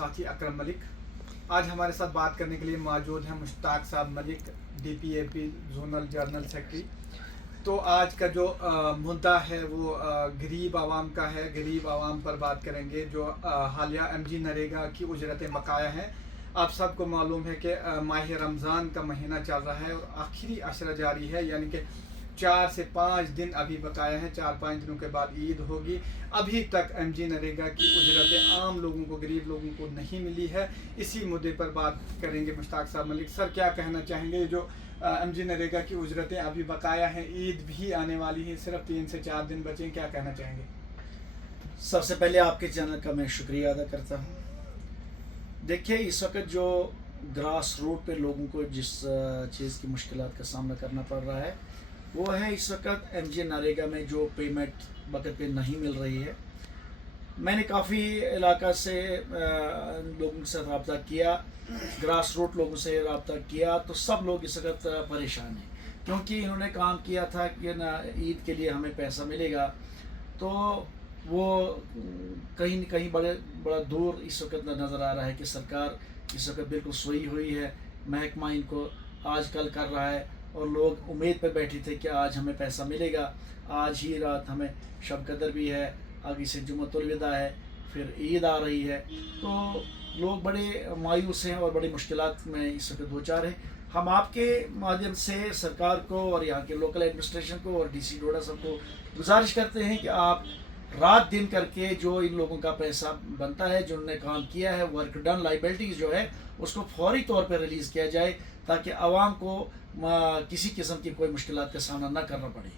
साथी अकरम मलिक। आज हमारे साथ बात करने के लिए मौजूद हैं मुश्ताक साहब Malik, DPAP zonal general secretary. तो आज का जो मुद्दा है वो गरीब आवाम का है। गरीब आवाम पर बात करेंगे जो हालिया MG नरेगा की उजरतें बकाया हैं। आप सबको मालूम है कि माह रमज़ान का महीना चल रहा है और आखिरी अशरा जारी है, यानी कि 4 से 5 दिन अभी बकाया हैं। 4-5 दिनों के बाद ईद होगी। अभी तक MG नरेगा की उजरतें आम लोगों को, गरीब लोगों को नहीं मिली है। इसी मुद्दे पर बात करेंगे मुश्ताक साहब मलिक। सर, क्या कहना चाहेंगे? जो MG नरेगा की उजरतें अभी बकाया हैं, ईद भी आने वाली है, सिर्फ 3 से 4 दिन बचे, क्या कहना चाहेंगे? सबसे पहले आपके चैनल का मैं शुक्रिया अदा करता हूँ। देखिए, इस वक्त जो ग्रास रूट पे लोगों को जिस चीज़ की मुश्किलात का सामना करना पड़ रहा है वो है इस वक्त MG नरेगा में जो पेमेंट वक्त पे नहीं मिल रही है। मैंने काफ़ी इलाका से लोगों से रब्ता किया, ग्रास रूट लोगों से रब्ता किया, तो सब लोग इस वक्त परेशान हैं क्योंकि इन्होंने काम किया था कि ना ईद के लिए हमें पैसा मिलेगा, तो वो कहीं न कहीं बड़ा दूर इस वक्त नज़र आ रहा है कि सरकार इस वक्त बिल्कुल सोई हुई है। महकमा इनको आज कल कर रहा है और लोग उम्मीद पर बैठे थे कि आज हमें पैसा मिलेगा। आज ही रात हमें शब कदर भी है, आगे से जुम्मतुल विदा है, फिर ईद आ रही है, तो लोग बड़े मायूस हैं और बड़ी मुश्किलात में इस वक्त दो चार हैं। हम आपके माध्यम से सरकार को और यहाँ के लोकल एडमिनिस्ट्रेशन को और DC डोडा साहब को गुजारिश करते हैं कि आप रात दिन करके जो इन लोगों का पैसा बनता है, जो उन्होंने काम किया है, वर्क डन लाइबिलिटीज़ जो है उसको फौरी तौर पर रिलीज़ किया जाए ताकि आवाम को किसी किस्म की कोई मुश्किलात का सामना न करना पड़े।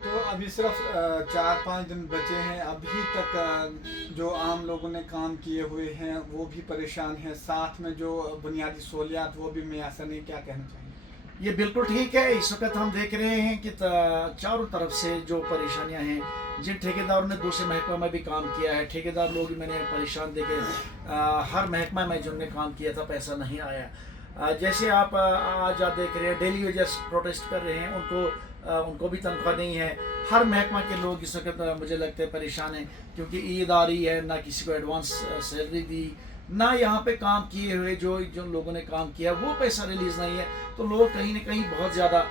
तो अभी सिर्फ 4-5 दिन बचे हैं। अभी तक जो आम लोगों ने काम किए हुए हैं वो भी परेशान हैं, साथ में जो बुनियादी सहूलियात वो भी मैसर नहीं। क्या कहना चाहेंगे? ये बिल्कुल ठीक है। इस वक्त हम देख रहे हैं कि चारों तरफ से जो परेशानियां हैं, जिन ठेकेदारों ने दूसरे महकमा में भी काम किया है, ठेकेदार लोग भी मैंने परेशान देखे, हर महकमा में जिनने काम किया था पैसा नहीं आया। जैसे आप आज आप देख रहे हैं डेली वेजर्स प्रोटेस्ट कर रहे हैं, उनको भी तनख्वाह नहीं है। हर महकमा के लोग इस वक्त मुझे लगता है परेशान हैं क्योंकि ईद आ रही है, ना किसी को एडवांस सैलरी दी, ना यहाँ पे काम किए हुए जो लोगों ने काम किया वो पैसा रिलीज़ नहीं है, तो लोग कहीं ना कहीं बहुत ज़्यादा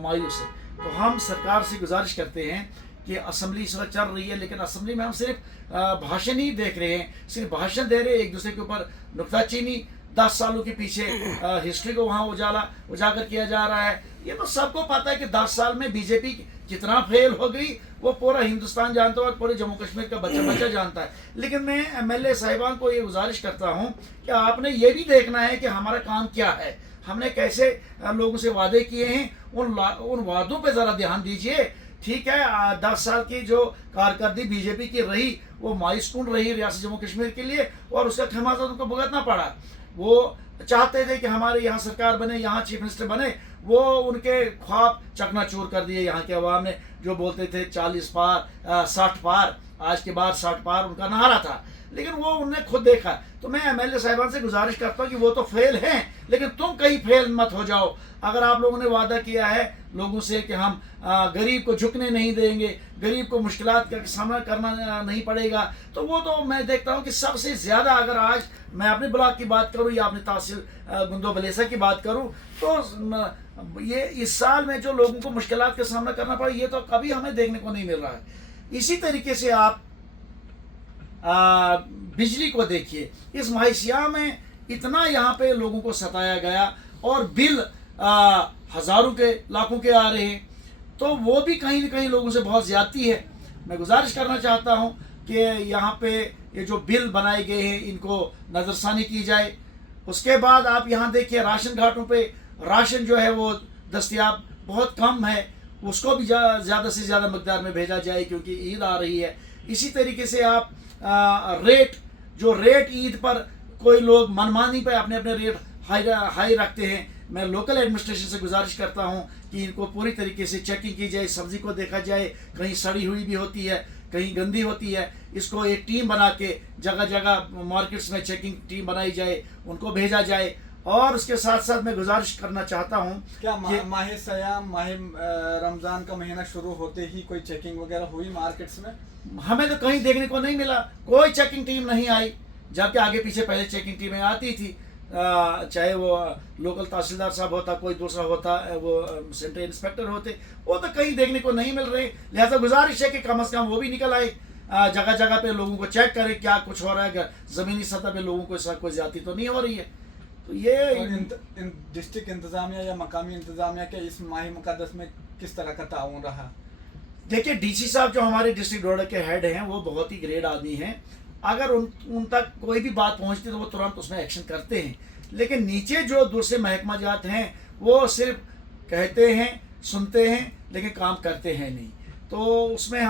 मायूस है। तो हम सरकार से गुजारिश करते हैं कि असम्बली इस वक्त चल रही है, लेकिन असम्बली में हम सिर्फ भाषण ही देख रहे हैं, सिर्फ भाषण दे रहे हैं, एक दूसरे के ऊपर नुक्ताचीनी 10 सालों के पीछे हिस्ट्री को वहाँ उजागर किया जा रहा है। ये तो सबको पता है कि 10 साल में BJP कितना फेल हो गई, वो पूरा हिंदुस्तान जानता है और पूरे जम्मू कश्मीर का बच्चा जानता है। लेकिन मैं MLA साहिबान को ये गुजारिश करता हूँ कि आपने ये भी देखना है कि हमारा काम क्या है, हमने कैसे लोगों से वादे किए हैं, उन वादों पे ज़रा ध्यान दीजिए। ठीक है, 10 साल की जो कारकर्दगी BJP की रही वो मायूसकुन रही रियासत जम्मू कश्मीर के लिए, और उसका खमियाजा उनको भुगतना पड़ा। वो चाहते थे कि हमारे यहाँ सरकार बने, यहाँ चीफ मिनिस्टर बने, वो उनके ख्वाब चकनाचूर कर दिए। यहाँ के अवाम ने जो बोलते थे 40 पार 60 पार, आज के बाद 60 पार उनका नारा था, लेकिन वो उनने खुद देखा। तो मैं MLA साहिबान से गुजारिश करता हूँ कि वो तो फेल हैं, लेकिन तुम कहीं फेल मत हो जाओ। अगर आप लोगों ने वादा किया है लोगों से कि हम गरीब को झुकने नहीं देंगे, गरीब को मुश्किलात का सामना करना नहीं पड़ेगा, तो वो तो मैं देखता हूँ कि सबसे ज़्यादा, अगर आज मैं अपने ब्लॉक की बात करूँ या अपने तहसील गुंदो बलेसा की बात करूँ, तो ये इस साल में जो लोगों को मुश्किलात का सामना करना पड़ा ये तो कभी हमें देखने को नहीं मिल रहा है। इसी तरीके से आप बिजली को देखिए, इस माहिसिया में इतना यहाँ पे लोगों को सताया गया और बिल हज़ारों के लाखों के आ रहे हैं, तो वो भी कहीं ना कहीं लोगों से बहुत ज़्यादती है। मैं गुजारिश करना चाहता हूँ कि यहाँ पे ये जो बिल बनाए गए हैं इनको नज़रसानी की जाए। उसके बाद आप यहाँ देखिए राशन घाटों पे राशन जो है वो दस्तयाब बहुत कम है, उसको भी ज़्यादा से ज़्यादा मकदार में भेजा जाए क्योंकि ईद आ रही है। इसी तरीके से आप रेट ईद पर कोई लोग मनमानी पे अपने रेट हाई रखते हैं। मैं लोकल एडमिनिस्ट्रेशन से गुजारिश करता हूं कि इनको पूरी तरीके से चेकिंग की जाए, सब्ज़ी को देखा जाए, कहीं सड़ी हुई भी होती है, कहीं गंदी होती है, इसको एक टीम बना के जगह जगह मार्केट्स में चेकिंग टीम बनाई जाए, उनको भेजा जाए। और उसके साथ साथ मैं गुजारिश करना चाहता हूँ, क्या माह सयाम माह रमज़ान का महीना शुरू होते ही कोई चेकिंग वगैरह हुई मार्केट्स में? हमें तो कहीं देखने को नहीं मिला, कोई चेकिंग टीम नहीं आई, जबकि आगे पीछे पहले चेकिंग टीमें आती थी, चाहे वो लोकल तहसीलदार साहब होता, कोई दूसरा होता, वो सेंटर इंस्पेक्टर होते, वो तो कहीं देखने को नहीं मिल रहे। लिहाजा गुजारिश है कि कम से कम वो भी निकल आए, जगह जगह पे लोगों को चेक करें क्या कुछ हो रहा है, ज़मीनी सतह पे लोगों को कोई ज्यादती तो नहीं हो रही है। तो ये इन डिस्ट्रिक्ट इंतजामिया या मकामी इंतजामिया के इस माही मुकद्दस में किस तरह का ताउन रहा? देखिए, डीसी साहब जो हमारे डिस्ट्रिक्ट डोडा के हेड हैं वो बहुत ही ग्रेट आदमी हैं। अगर उन तक कोई भी बात पहुंचती है तो वो तुरंत उसमें एक्शन करते हैं, लेकिन नीचे जो दूसरे महकमा जात हैं वो सिर्फ कहते हैं, सुनते हैं, लेकिन काम करते हैं नहीं। तो उसमें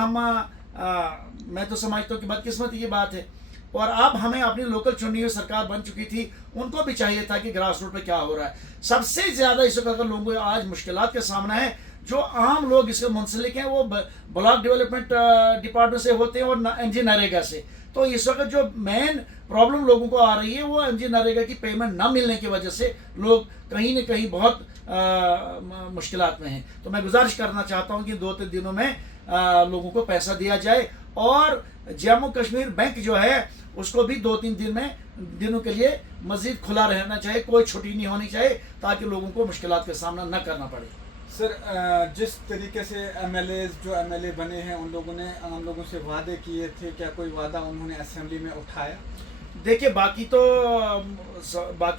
मैं तो समझता हूँ कि बदकिस्मती की बात है। और अब हमें अपनी लोकल चुनी हुई सरकार बन चुकी थी, उनको भी चाहिए था कि ग्रास रूट पे क्या हो रहा है। सबसे ज़्यादा इस वक्त अगर लोगों को आज मुश्किलात का सामना है, जो आम लोग इसके मुंसलिक हैं वो ब्लॉक डेवलपमेंट डिपार्टमेंट से होते हैं और एमजी नरेगा से। तो इस वक्त जो मेन प्रॉब्लम लोगों को आ रही है वो एमजी नरेगा की पेमेंट ना मिलने की वजह से लोग कहीं न कहीं बहुत मुश्किलात में हैं। तो मैं गुजारिश करना चाहता हूँ कि 2-3 दिनों में लोगों को पैसा दिया जाए, और जम्मू कश्मीर बैंक जो है उसको भी 2-3 दिनों के लिए मजीद खुला रहना चाहिए, कोई छुट्टी नहीं होनी चाहिए, ताकि लोगों को मुश्किलात का सामना न करना पड़े। सर, जिस तरीके से जो एमएलए बने हैं उन लोगों ने आम लोगों से वादे किए थे, क्या कोई वादा उन्होंने असेंबली में उठाया? देखिए, बाकी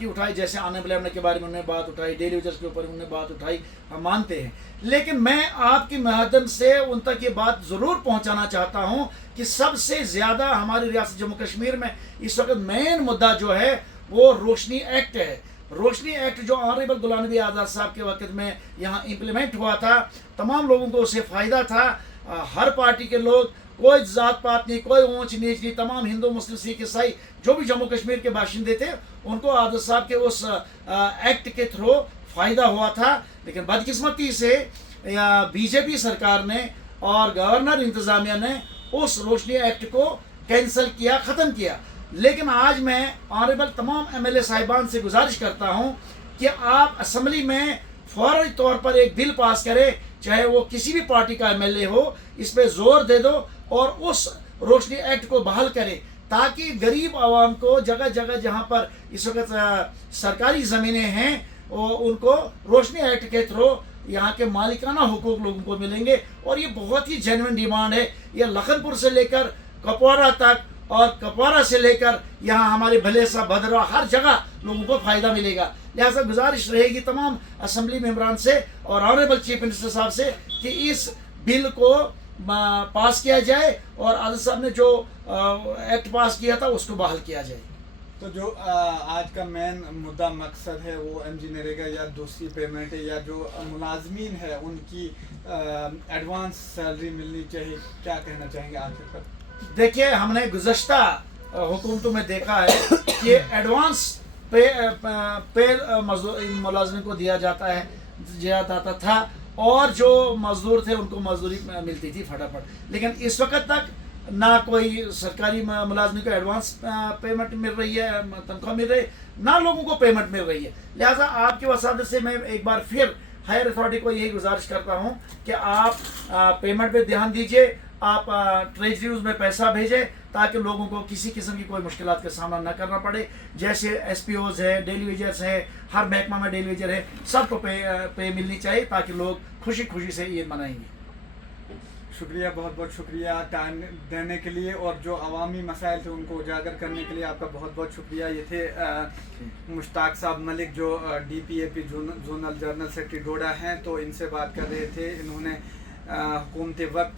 उठाई, जैसे अनएम्प्लॉयमेंट के बारे में उन्होंने बात उठाई, डेली वेजेस के ऊपर उन्होंने बात उठाई, हम मानते हैं। लेकिन मैं आपकी माध्यम से उन तक ये बात ज़रूर पहुंचाना चाहता हूं कि सबसे ज़्यादा हमारी रियासत जम्मू कश्मीर में इस वक्त मेन मुद्दा जो है वो रोशनी एक्ट है। रोशनी एक्ट जो ऑनरेबल गुलाम नबी आज़ाद साहब के वक्त में यहाँ इम्प्लीमेंट हुआ था, तमाम लोगों को उससे फ़ायदा था। हर पार्टी के लोग, कोई जात पात नहीं, कोई ऊंच नीच नहीं, तमाम हिंदू मुस्लिम सिख ईसाई जो भी जम्मू कश्मीर के बाशिंदे थे उनको आज़ाद साहब के उस एक्ट के थ्रू फ़ायदा हुआ था। लेकिन बदकिस्मती से बीजेपी सरकार ने और गवर्नर इंतज़ामिया ने उस रोशनी एक्ट को कैंसिल किया, ख़त्म किया। लेकिन आज मैं ऑनरेबल तमाम एमएलए साहिबान से गुजारिश करता हूं कि आप असम्बली में फौरी तौर पर एक बिल पास करें, चाहे वो किसी भी पार्टी का एमएलए हो, इस पे जोर दे दो और उस रोशनी एक्ट को बहाल करें, ताकि गरीब आवाम को जगह जगह जहां पर इस वक्त सरकारी ज़मीनें हैं उनको रोशनी एक्ट के थ्रू यहाँ के मालिकाना हुकूक लोगों को मिलेंगे। और ये बहुत ही जेन्युइन डिमांड है। ये लखनपुर से लेकर कपवारा तक और कपवारा से लेकर यहाँ हमारे भलेसा, भद्रवा, हर जगह लोगों को फ़ायदा मिलेगा। लिहाजा गुजारिश रहेगी तमाम असम्बली मेम्बरान से और ऑनरेबल चीफ मिनिस्टर साहब से कि इस बिल को पास किया जाए और आज़ाद साहब ने जो एक्ट पास किया था उसको बहाल किया जाए। तो जो आज का मेन मुद्दा मकसद है वो एमजी नरेगा या दूसरी पेमेंट है, या जो मुलाजमीन है उनकी एडवांस सैलरी मिलनी चाहिए, क्या कहना चाहेंगे आखिर पर? देखिए, हमने गुज़श्ता हुकूमतों में देखा है कि एडवांस पे मुलाजमिन को दिया जाता था और जो मजदूर थे उनको मजदूरी मिलती थी फटाफट। लेकिन इस वक्त तक ना कोई सरकारी मुलाजमिन को एडवांस पेमेंट मिल रही है, तनख्वाह मिल रही है, ना लोगों को पेमेंट मिल रही है। लिहाजा आपके वसादत से मैं एक बार फिर हायर अथॉरिटी को यही गुजारिश करता हूँ कि आप पेमेंट पे ध्यान दीजिए, आप ट्रेजरीज में पैसा भेजें ताकि लोगों को किसी किस्म की कोई मुश्किलात का सामना न करना पड़े। जैसे एसपीओज है, डेली वेजर्स है, हर महकमा में डेली वेजर है, सबको पे मिलनी चाहिए ताकि लोग खुशी खुशी से ईद मनाएंगे। शुक्रिया, बहुत बहुत शुक्रिया टाइम देने के लिए, और जो अवामी मसाइल थे उनको उजागर करने के लिए आपका बहुत बहुत शुक्रिया। ये थे मुश्ताक साहब मलिक जो DPAP जोनल जनरल सेक्रेटरी डोडा हैं। तो इनसे बात कर रहे थे, इन्होंने हुकूमती वक्त